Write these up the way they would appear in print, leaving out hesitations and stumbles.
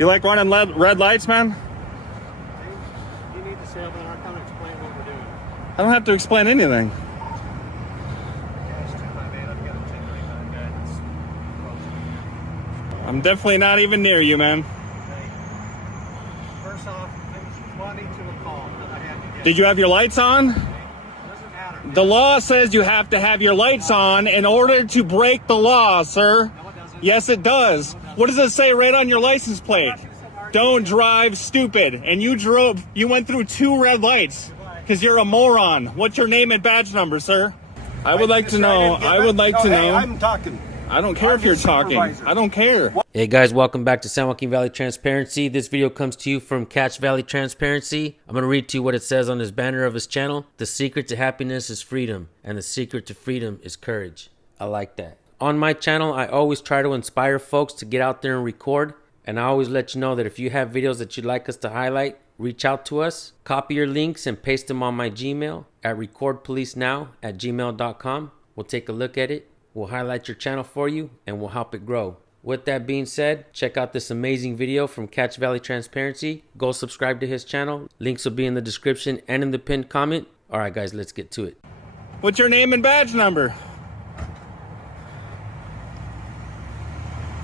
You like running red lights, man? You need to say, but I'll come explain what we're doing. I don't have to explain anything. I'm definitely not even near you, man. Okay. First off, I was responding to a call that I had to get. Did you have your lights on? Doesn't matter. The law says you have to have your lights on in order to break the law, sir. No, it doesn't. Yes, it does. What does it say right on your license plate? Don't drive stupid. And you went through 2 red lights because you're a moron. What's your name and badge number, sir? I would like to know. I'm talking. I don't care if you're talking. I don't care. Hey guys, welcome back to San Joaquin Valley Transparency. This video comes to you from Cache Valley Transparency. I'm going to read to you what it says on this banner of his channel. The secret to happiness is freedom, and the secret to freedom is courage. I like that. On my channel, I always try to inspire folks to get out there and record. And I always let you know that if you have videos that you'd like us to highlight, reach out to us, copy your links and paste them on my Gmail at recordpolicenow@gmail.com. We'll take a look at it. We'll highlight your channel for you and we'll help it grow. With that being said, check out this amazing video from Cache Valley Transparency. Go subscribe to his channel. Links will be in the description and in the pinned comment. All right, guys, let's get to it. What's your name and badge number?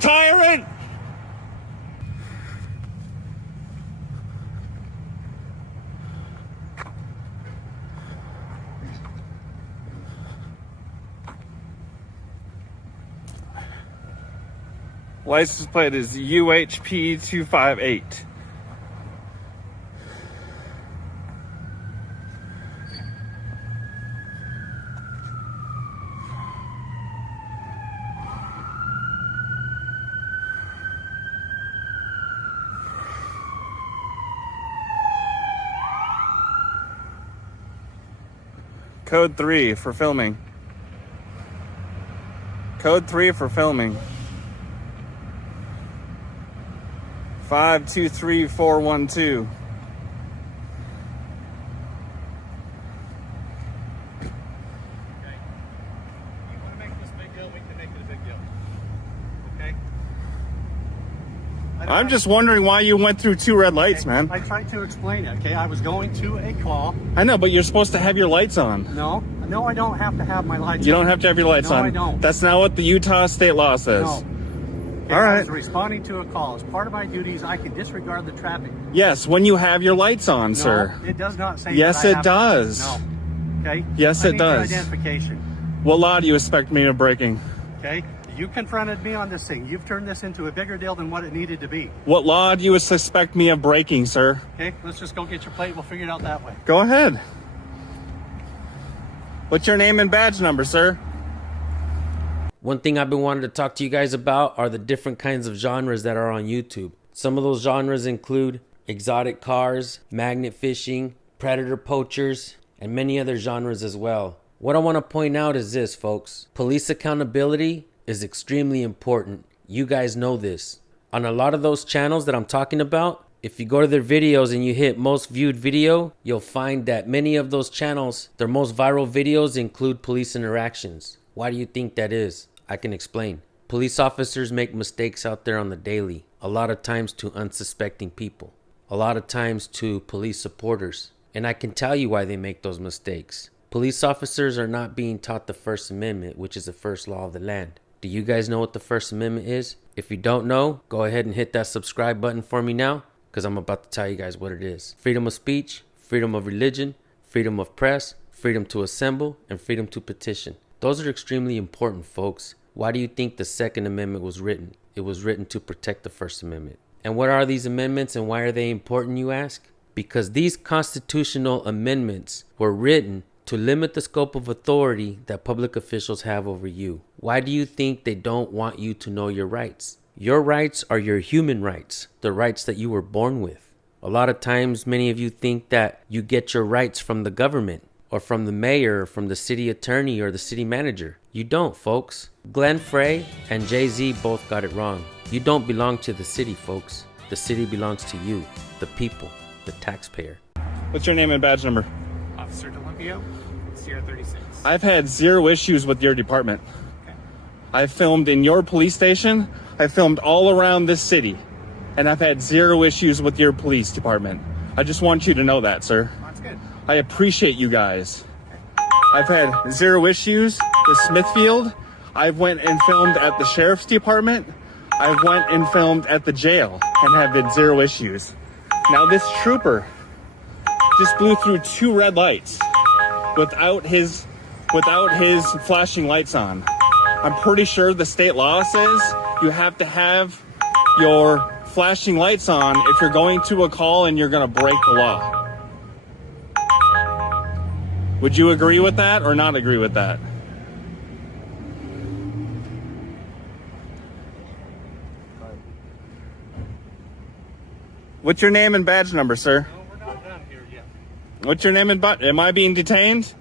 Tyrant! License plate is UHP 258. Code 3 for filming. Code 3 for filming. 523412. Okay. You want to make this a big deal? We can make it a big deal. Okay. I'm just wondering why you went through 2 red lights, man. I tried to explain it. Okay, I was going to a call. I know, but you're supposed to have your lights on. No, I don't have to have my lights. You don't have to have your lights on. No, I don't. That's not what the Utah state law says. No. Okay, All right. I was responding to a call. As part of my duties, I can disregard the traffic. Yes, when you have your lights on, No, sir. it does not say. Yes, that I it have does. To. No. Okay. Yes, I it need your does. Identification. What law do you expect me of breaking? Okay. You confronted me on this thing. You've turned this into a bigger deal than what it needed to be. What law do you suspect me of breaking, sir? Okay. Let's just go get your plate. We'll figure it out that way. Go ahead. What's your name and badge number, sir? One thing I've been wanting to talk to you guys about are the different kinds of genres that are on YouTube. Some of those genres include exotic cars, magnet fishing, predator poachers, and many other genres as well. What I want to point out is this, folks. Police accountability is extremely important. You guys know this. On a lot of those channels that I'm talking about, if you go to their videos and you hit most viewed video, you'll find that many of those channels, their most viral videos include police interactions. Why do you think that is? I can explain. Police officers make mistakes out there on the daily. A lot of times to unsuspecting people. A lot of times to police supporters. And I can tell you why they make those mistakes. Police officers are not being taught the First Amendment, which is the first law of the land. Do you guys know what the First Amendment is? If you don't know, go ahead and hit that subscribe button for me now, because I'm about to tell you guys what it is. Freedom of speech, freedom of religion, freedom of press, freedom to assemble, and freedom to petition. Those are extremely important, folks. Why do you think the Second Amendment was written? It was written to protect the First Amendment. And what are these amendments and why are they important, you ask? Because these constitutional amendments were written to limit the scope of authority that public officials have over you. Why do you think they don't want you to know your rights? Your rights are your human rights, the rights that you were born with. A lot of times, many of you think that you get your rights from the government or from the mayor or from the city attorney or the city manager. You don't, folks. Glenn Frey and Jay-Z both got it wrong. You don't belong to the city, folks. The city belongs to you, the people, the taxpayer. What's your name and badge number? Officer D'Olimpio, Sierra 36. I've had 0 issues with your department. Okay. I filmed in your police station. I filmed all around this city. and I've had zero issues with your police department. I just want you to know that, sir. That's good. I appreciate you guys. I've had zero issues with Smithfield. I've went and filmed at the sheriff's department. I've went and filmed at the jail and have had zero issues. Now this trooper just blew through 2 red lights without his flashing lights on. I'm pretty sure the state law says you have to have your flashing lights on if you're going to a call and you're going to break the law. Would you agree with that or not agree with that? What's your name and badge number, sir? No, we're not done here yet. What's your name and badge? Am I being detained?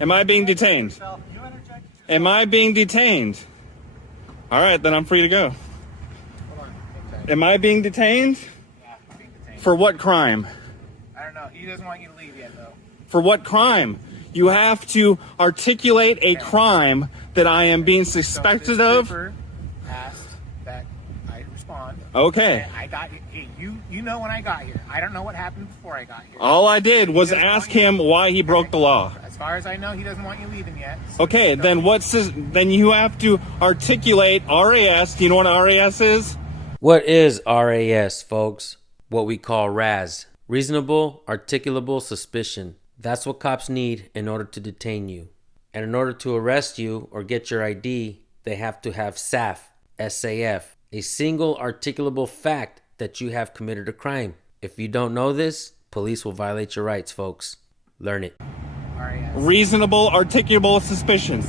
Am I being detained? You interject yourself. Am I being detained? All right, then I'm free to go. Hold on. Okay. Am I being detained? Yeah, you're being detained. For what crime? I don't know. He doesn't want you to leave yet, though. For what crime? You have to articulate a crime that I am being suspected of. Trooper asked that I respond. Okay. And I got hey, you know when I got here. I don't know what happened before I got here. All I did was doesn't ask want you- him why he broke the law. As far as I know, he doesn't want you leaving yet. So Okay, then then you have to articulate RAS. Do you know what RAS is? What is RAS, folks? What we call RAS. Reasonable, articulable suspicion. That's what cops need in order to detain you. And in order to arrest you or get your ID, they have to have SAF, SAF, a single articulable fact that you have committed a crime. If you don't know this, police will violate your rights, folks. Learn it. RAS. Reasonable, articulable suspicion.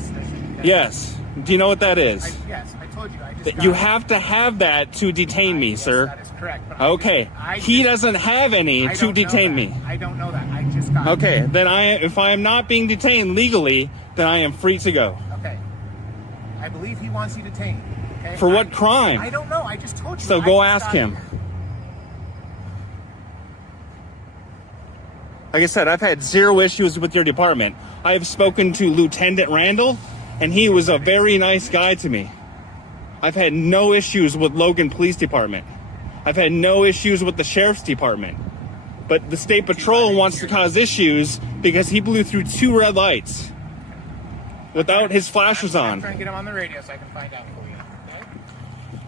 Okay. Yes. Do you know what that is? Yes, I told you. I just That got you it. have to have that to detain me, Yes, sir. that is correct. But Okay. He doesn't have any I to don't know detain that. me. I don't know that. I just got Okay, it. then if I am not being detained legally, then I am free to go. Okay. I believe he wants you detained. Okay. For what crime? I don't know. I just told you. So I go just ask got him. here. Like I said, I've had zero issues with your department. I have spoken to Lieutenant Randall, and he was a very nice guy to me. I've had no issues with Logan Police Department. I've had no issues with the Sheriff's Department. But the State Patrol wants to cause issues because he blew through 2 red lights without his flashers I'm on. trying to get him on the radio so I can find out for you. Okay?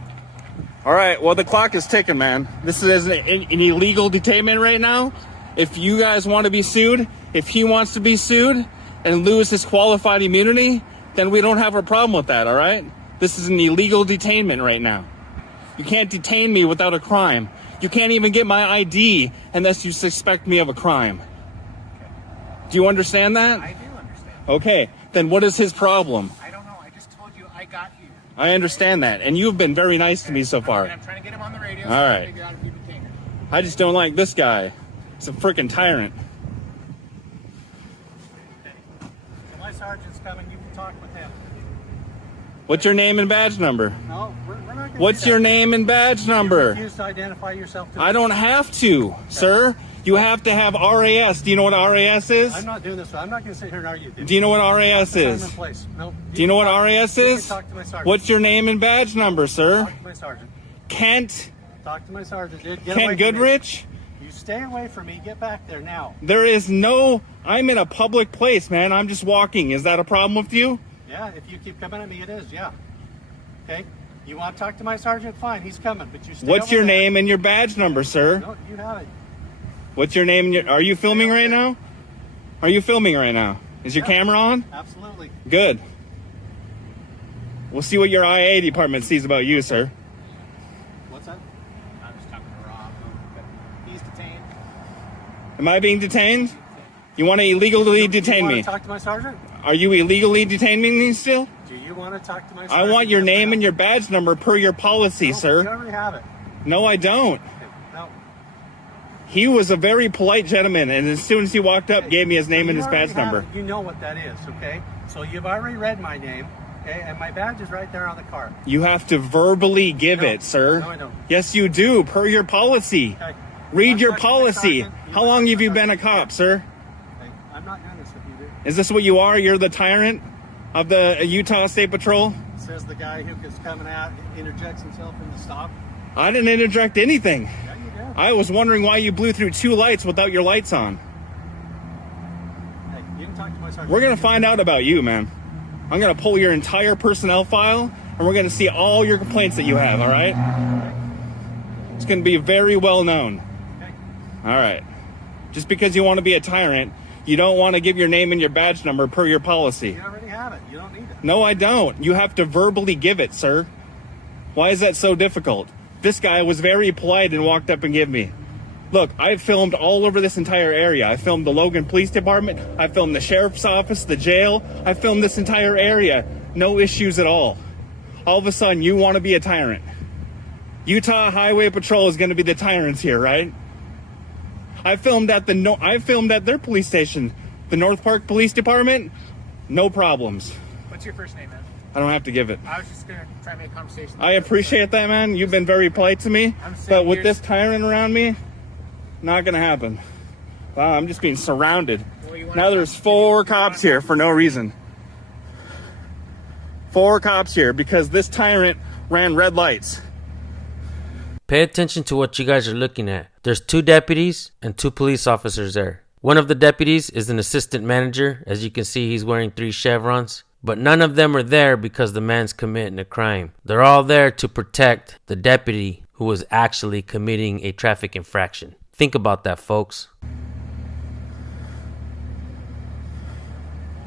All right, well, the clock is ticking, man. This is an illegal detainment right now. If you guys want to be sued, if he wants to be sued and lose his qualified immunity, then we don't have a problem with that, all right? This is an illegal detainment right now. You can't detain me without a crime. You can't even get my ID unless you suspect me of a crime. Do you understand that? I do understand. Okay, then what is his problem? I don't know. I just told you I got here. I understand that, and you've been very nice to me so far. And I'm trying to get him on the radio so All I right. can figure out if he detained him. I just don't like this guy. He's a freaking tyrant. So my sergeant's coming. You can talk with him. What's your name and badge number? No, we're not going to What's your name and badge number? refuse to identify yourself to I don't have to, sir. You have to have RAS. Do you know what RAS is? I'm not doing this. I'm not going to sit here and argue with you. Do you know what RAS Time is? and place. No. Do you know what RAS You can is? talk to my sergeant. What's your name and badge number, sir? Talk to my sergeant. Kent? Talk to my sergeant, dude. Get away Kent from me. Goodrich? You stay away from me. Get back there now. There is no... I'm in a public place, man. I'm just walking. Is that a problem with you? Yeah, if you keep coming at me, it is. Yeah. Okay. You want to talk to my sergeant? Fine. He's coming. But you stay What's over your there. name and your badge number, sir? No, you have it. What's your name and your... Are you filming right now? Are you filming right now? Is your Yeah. camera on? Absolutely. Good. We'll see what your IA department sees about you, sir. What's that? I'm just talking to Rob. He's detained. Am I being detained? You want to illegally detain you me? want to talk to my sergeant? Are you illegally detaining me still? Do you want to talk to my I sergeant? want your Yes or name no? and your badge number per your policy, No, sir. You already have it. No, I don't. Okay. No. He was a very polite gentleman, and as soon as he walked up, gave me his name and his You already badge have number. it. You know what that is, okay? So you've already read my name, okay? And my badge is right there on the card. You have to verbally give No. it, sir. No, I don't. Yes, you do, per your policy. Okay? Read I'm your talking to my policy. sergeant. How want long to have you talk to been my a cop, sergeant? sir? Okay, I'm not doing this if you do. Is this what you are? You're the tyrant of the Utah State Patrol? Says the guy who is coming out, interjects himself in the stop. I didn't interject anything. Yeah, you did. I was wondering why you blew through 2 lights without your lights on. Hey, you can talk to my sergeant. We're going to find out about you, man. I'm going to pull your entire personnel file, and we're going to see all your complaints that you have, all right? It's going to be very well known. Okay. All right. Just because you want to be a tyrant, you don't want to give your name and your badge number per your policy. You already have it. You don't need it. No, I don't. You have to verbally give it, sir. Why is that so difficult? This guy was very polite and walked up and gave me. Look, I've filmed all over this entire area. I filmed the Logan Police Department. I filmed the sheriff's office, the jail. I filmed this entire area. No issues at all. All of a sudden, you want to be a tyrant. Utah Highway Patrol is going to be the tyrants here, right? I filmed at their police station, the North Park Police Department. No problems. What's your first name, man? I don't have to give it. I was just gonna try and make conversation. I appreciate that, man. You've been very polite to me. But with here- this tyrant around me, not gonna happen. Wow, I'm just being surrounded. Well, you wanna Now there's 4 cops here for no reason. 4 cops here because this tyrant ran red lights. Pay attention to what you guys are looking at. There's 2 deputies and 2 police officers there. One of the deputies is an assistant manager. As you can see, he's wearing 3 chevrons. But none of them are there because the man's committing a crime. They're all there to protect the deputy who was actually committing a traffic infraction. Think about that, folks.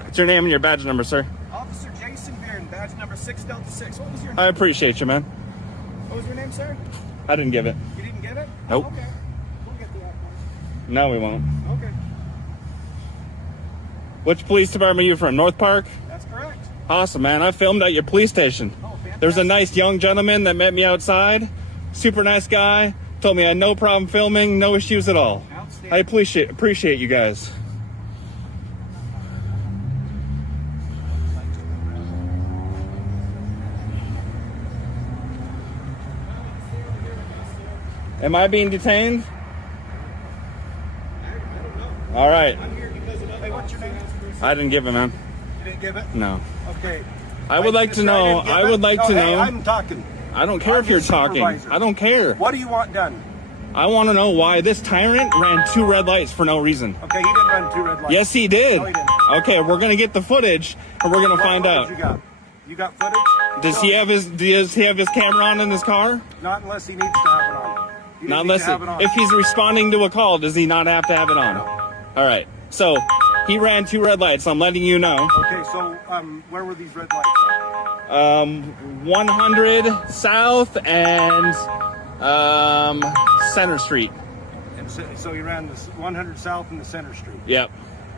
What's your name and your badge number, sir? Officer Jason Bearden, badge number 6 Delta 6. What was your name? I appreciate you, man. What was your name, sir? I didn't give it. You didn't get it? Nope. Okay. We'll get to that one. No, we won't. Okay. Which police department are you from? North Park? That's correct. Awesome, man. I filmed at your police station. Oh, fantastic. There's a nice young gentleman that met me outside. Super nice guy. Told me I had no problem filming, no issues at all. Outstanding. I appreciate you guys. Am I being detained? All right. I'm here because of... Hey, what's your name? I didn't give it, man. You didn't give it? No. Okay. I would like to know. I would like to know. I'm talking. I don't care I'm if you're your talking. supervisor. I don't care. What do you want done? I want to know why this tyrant ran 2 red lights for no reason. Okay, he didn't run 2 red lights. Yes, he did. No, he didn't. Okay, we're gonna get the footage and we're gonna What find footage out. You got? You got footage? Does he have his camera on in his car? Not unless he needs to have it on. He Not doesn't need unless to have it on. if he's responding to a call, does he not have to have it on? No. All right. So he ran 2 red lights. I'm letting you know. Okay, so where were these red lights at? 100 South and Center Street. And so he ran this 100 South and the Center Street. Yep.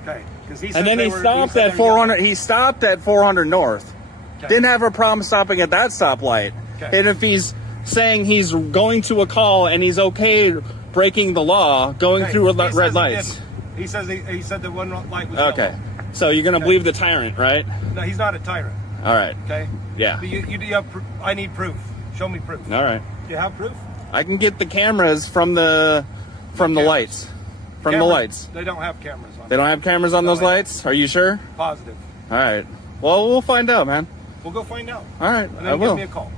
Okay, because he said And then they he were- stopped said at they were 400. He stopped at 400 North. Okay. Didn't have a problem stopping at that stoplight. Okay. And if he's saying he's going to a call and he's okay breaking the law, going Okay, through he says red he lights. didn't. He says he said the one light was Okay. yellow. So you're gonna Okay. believe the tyrant, right? No, he's not a tyrant. All right. Okay. Yeah. But you have. I need proof. Show me proof. All right. Do you have proof? I can get the cameras from the Cameras. lights. From the Cameras- lights. They don't have cameras on. They don't have cameras on No, those they don't. lights? Are you sure? Positive. All right. Well, we'll find out, man. We'll go find out. All right. And I then will. give me a call.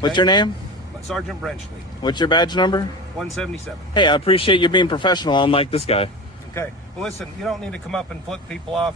What's Okay? your name? Sergeant Brenchley, What's your badge number? 177. Hey, I appreciate you being professional, unlike this guy. Okay. Well, listen, you don't need to come up and flip people off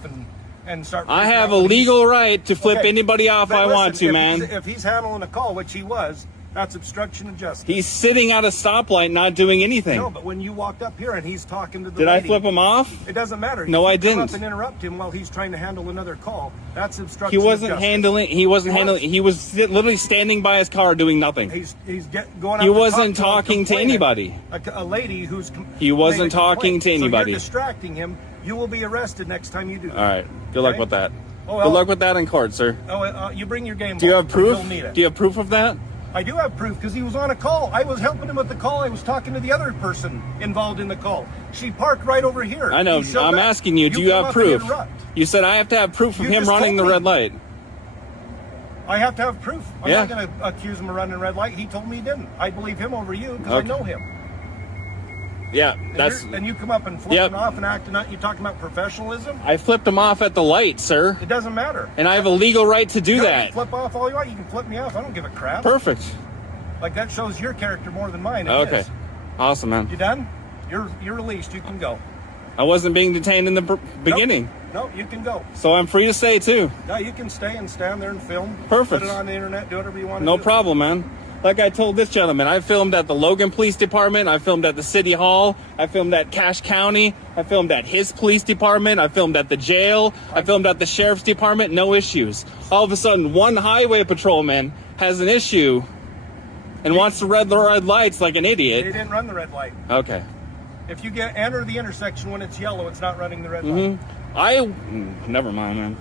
and start. I freaking have out a when he's- legal right to flip Okay, anybody off but I listen, want to, if man. If he's handling a call, which he was, that's obstruction of justice. He's sitting at a stoplight not doing anything. No, but when you walked up here and he's talking to the Did I lady, flip him off? It doesn't matter. No, If I you come didn't. up and interrupt him while he's trying to handle another call. That's He obstruction. wasn't of justice. handling. He wasn't He handling. was. He was literally standing by his car doing nothing. He's going. He out to wasn't talk talking to complaining. anybody. A lady who's. He wasn't made a complaint. talking to anybody. So you're distracting him. You will be arrested next time you do that. All right. Good luck Okay? with that. Oh, well. Good luck with that in court, sir. Oh, you bring your game. Do you ball. have proof? You'll need it. Do you have proof of that? I do have proof because he was on a call. I was helping him with the call. I was talking to the other person involved in the call. She parked right over here. I know. He showed I'm up. asking you. Do you come have up and proof? interrupt. You said I have to have proof of You him just running the told me. red light. I have to have proof. I'm Yeah. not going to accuse him of running a red light. He told me he didn't. I believe him over you because Okay. I know him. Yeah, And that's. and you come up and flipping Yep. off and acting out. You're talking about professionalism. I flipped him off at the light, sir, It doesn't matter. and I have a legal right to do You that. can flip off all you want. You can flip me off. I don't give a crap. Perfect. Like, that shows your character more than mine. It Okay. is. Awesome, man. You done? You're released. You can go. I wasn't being detained in the beginning. No, you can go. So I'm free to stay too. No, you can stay and stand there and film. Perfect. Put it on the internet. Do whatever you want to No do. problem, man. Like I told this gentleman, I filmed at the Logan Police Department. I filmed at the City Hall. I filmed at Cache County. I filmed at his police department. I filmed at the jail. I filmed at the sheriff's department. No issues. All of a sudden, one highway patrolman has an issue and wants to red the red lights like an They idiot. didn't run the red light. Okay. If you enter the intersection when it's yellow, it's not running the red light. Never mind, man.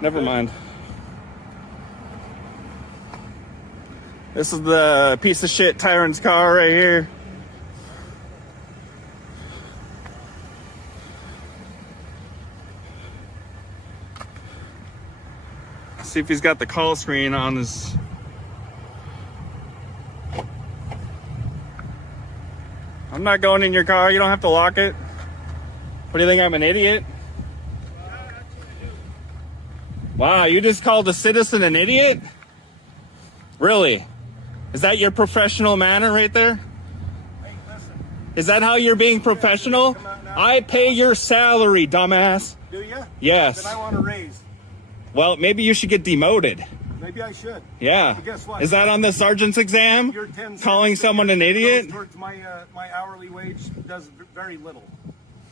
Never mind. This is the piece of shit Tyrant's car right here. See if he's got the call screen on his. I'm not going in your car. You don't have to lock it. What do you think? I'm an idiot? Wow, you just called a citizen an idiot? Really? Is that your professional manner right there? Hey, listen. Is that how you're being professional? I pay your salary, dumbass. Do you? Yes. Then I want to raise. Well, maybe you should get demoted. Maybe I should. Yeah. But guess what? Is that on the sergeant's exam? Your 10 cents Calling that someone an goes idiot? Towards my hourly wage does very little.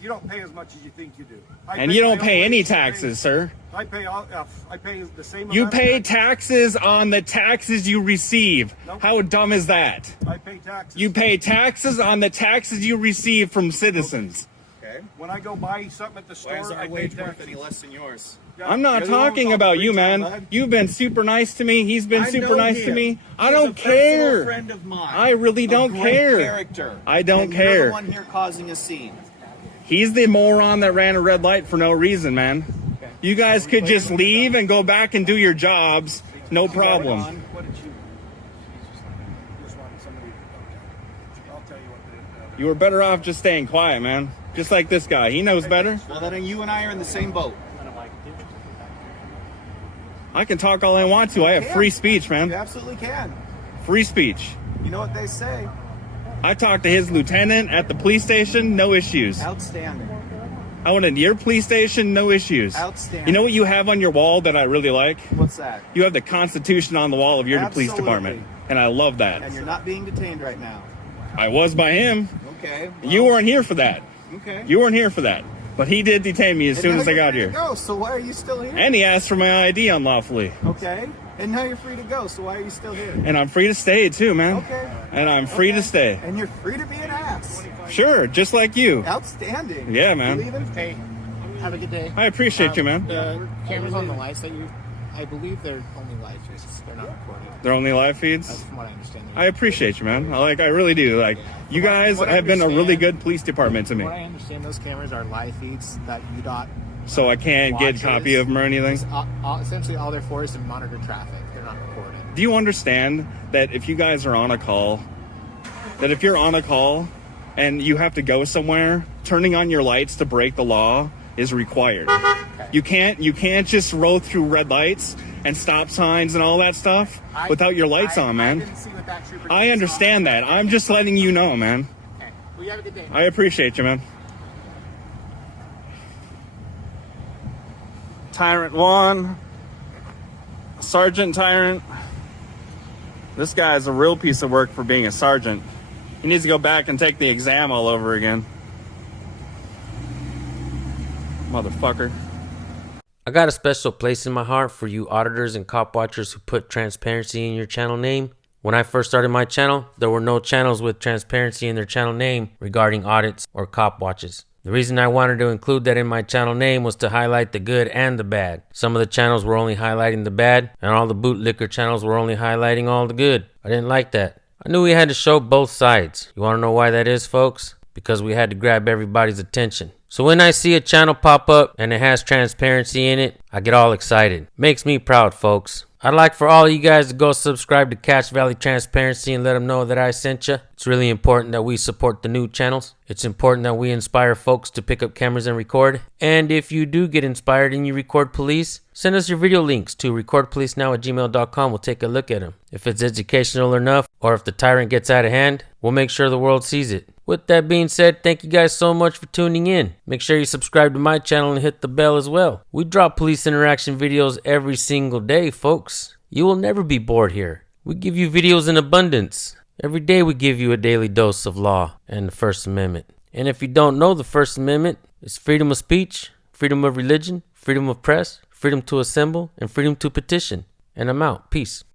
You don't pay as much as you think you do. And you don't pay any taxes, sir. I pay the same. You amount of pay taxes. taxes on the taxes you receive. Nope. How dumb is that? I pay taxes. You pay taxes on the taxes you receive from citizens. Okay. When I go buy something at the store, I pay taxes. any less than yours? I'm not You're the one talking with all about the you, free time, man. bud. You've been super nice to me. He's been I super know nice to him. me. I He's don't a personal care. friend of mine. I really A don't great care. Character. I don't and care. You're the one here causing a scene. He's the moron that ran a red light for no reason, man. Okay. You guys could just leave and go back and do your jobs. No problem. What did you? Just wanted somebody. Okay. I'll tell you what. You were better off just staying quiet, man. Just like this guy. He knows better. Well, then you and I are in the same boat. I can talk all I want to. I have free speech, You man. absolutely can. Free speech. You know what they say? I talked to his lieutenant at the police station. No issues. Outstanding. I went into your police station. No issues. Outstanding. You know what you have on your wall that I really like? What's that? You have the Constitution on the wall of your police Absolutely. department. And I love that. And you're not being detained right now. I was by him. Okay. You weren't here for that. Okay. You weren't here for that. But he did detain me as And soon now as I you're got free to here. Go, so why are you still here? And he asked for my ID unlawfully. Okay. And now you're free to go, so why are you still here? And I'm free to stay too, man. Okay. And I'm free to stay. And you're free to be an ass. Sure, just like you. Outstanding. Yeah, man. You leaving? Hey, have a good day. I appreciate you, man. The cameras on the lights that I believe they're only live feeds. They're not recorded. They're only live That's feeds. from what I understand. I appreciate you, man. I really do. Like, you guys What I have been a really understand- good police department to me. What I understand, those cameras are live feeds that UDOT So I can't get a watches. copy of them or anything. Essentially, all they're for is to monitor traffic. They're not recorded. Do you understand that if you guys are on a call, that if you're on a call and you have to go somewhere, turning on your lights to break the law is required. You can't just roll through red lights and stop signs and all that stuff without your lights on, I man. didn't see what that trooper I did, understand so that. I'm just letting you know, man. Okay. Well, you have a good day. I appreciate you, man. Tyrant 1, Sergeant Tyrant. This guy's a real piece of work for being a sergeant. He needs to go back and take the exam all over again. Motherfucker. I got a special place in my heart for you auditors and cop watchers who put transparency in your channel name. When I first started my channel, there were no channels with transparency in their channel name regarding audits or cop watches. The reason I wanted to include that in my channel name was to highlight the good and the bad. Some of the channels were only highlighting the bad, and all the bootlicker channels were only highlighting all the good. I didn't like that. I knew we had to show both sides. You want to know why that is, folks? Because we had to grab everybody's attention. So when I see a channel pop up and it has transparency in it, I get all excited. Makes me proud, folks. I'd like for all of you guys to go subscribe to Cache Valley Transparency and let them know that I sent you. It's really important that we support the new channels. It's important that we inspire folks to pick up cameras and record. And if you do get inspired and you record police, send us your video links to recordpolicenow@gmail.com. We'll take a look at them. If it's educational enough, or if the tyrant gets out of hand, we'll make sure the world sees it. With that being said, thank you guys so much for tuning in. Make sure you subscribe to my channel and hit the bell as well. We drop police interaction videos every single day, folks. You will never be bored here. We give you videos in abundance. Every day we give you a daily dose of law and the First Amendment. And if you don't know, the First Amendment is freedom of speech, freedom of religion, freedom of press, freedom to assemble, and freedom to petition. And I'm out. Peace.